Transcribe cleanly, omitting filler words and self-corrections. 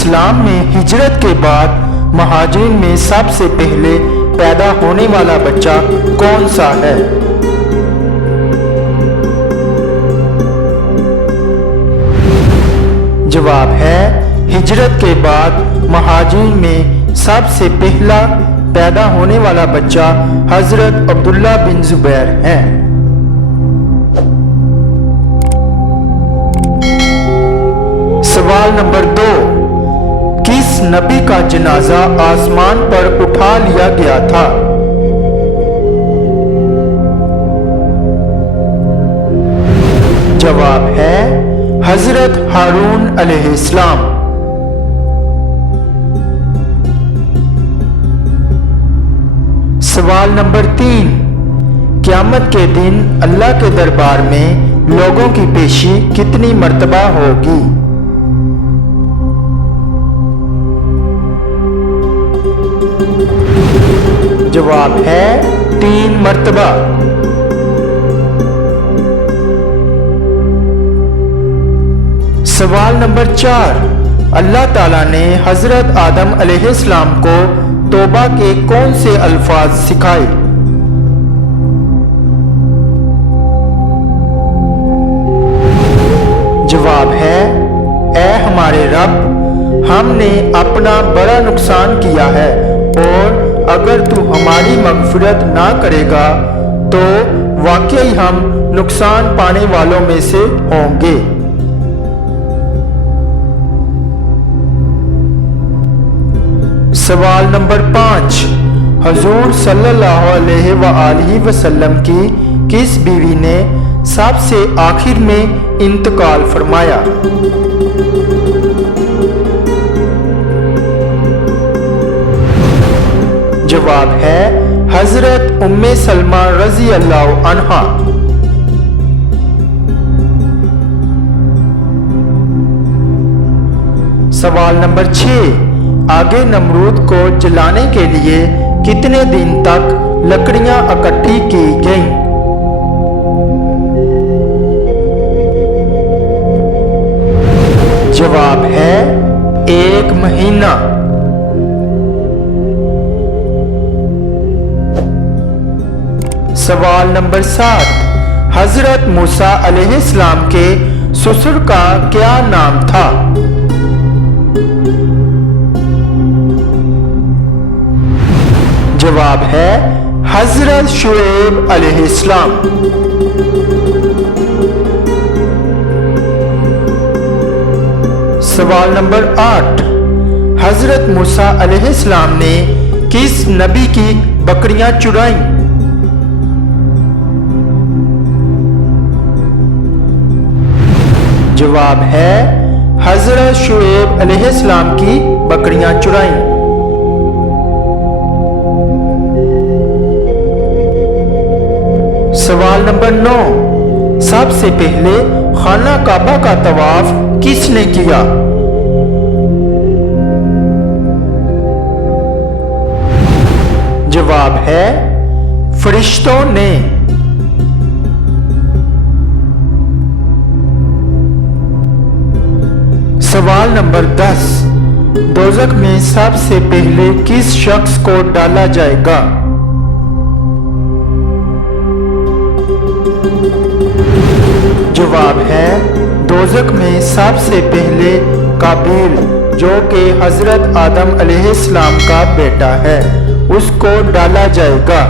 इस्लाम में हिजरत के बाद महाजिरीन में सबसे पहले पैदा होने वाला बच्चा कौन सा है? जवाब है हिजरत के बाद महाजिरीन में सबसे पहला पैदा होने वाला बच्चा हजरत अब्दुल्ला बिन जुबैर है। सवाल नंबर 2, किस नबी का जनाजा आसमान पर उठा लिया गया था? जवाब है हजरत हारून अलैहिस्सलाम। सवाल नंबर 3, क़यामत के दिन अल्लाह के दरबार में लोगों की पेशी कितनी मर्तबा होगी? जवाब है 3 मर्तबा। सवाल नंबर 4, अल्लाह ताला ने हजरत आदम अलैहिस्सलाम को तौबा के कौन से अल्फाज सिखाए? जवाब है ऐ हमारे रब, हमने अपना बड़ा नुकसान किया है और अगर तू हमारी मग़फ़िरत ना करेगा तो वाकई हम नुकसान पाने वालों में से होंगे। सवाल नंबर 5, हुज़ूर सल्लल्लाहु अलैहि वसल्लम की किस बीवी ने सबसे आखिर में इंतकाल फरमाया? जवाब है हजरत उम्मे सलमा रज़ी अल्लाह अन्हा। सवाल नंबर 6, आगे नमरूद को जलाने के लिए कितने दिन तक लकड़ियां इकट्ठी की गईं? जवाब है 1 महीना। सवाल नंबर 7, हजरत मूसा अलैहिस्सलाम के ससुर का क्या नाम था? जवाब है हजरत शुएब अलैहिस्सलाम। सवाल नंबर 8, हजरत मूसा अलैहिस्सलाम ने किस नबी की बकरियां चुराई? जवाब है हजरत शुएब अलैहिस्सलाम की बकरियां चुराई। सवाल नंबर 9, सबसे पहले खाना काबा का तवाफ किसने किया? जवाब है फरिश्तों ने। सवाल नंबर 10, दोज़ख में सबसे पहले किस शख्स को डाला जाएगा? जवाब है दोज़ख में सबसे पहले काबिल, जो कि हजरत आदम अलैहिस्सलाम का बेटा है, उसको डाला जाएगा।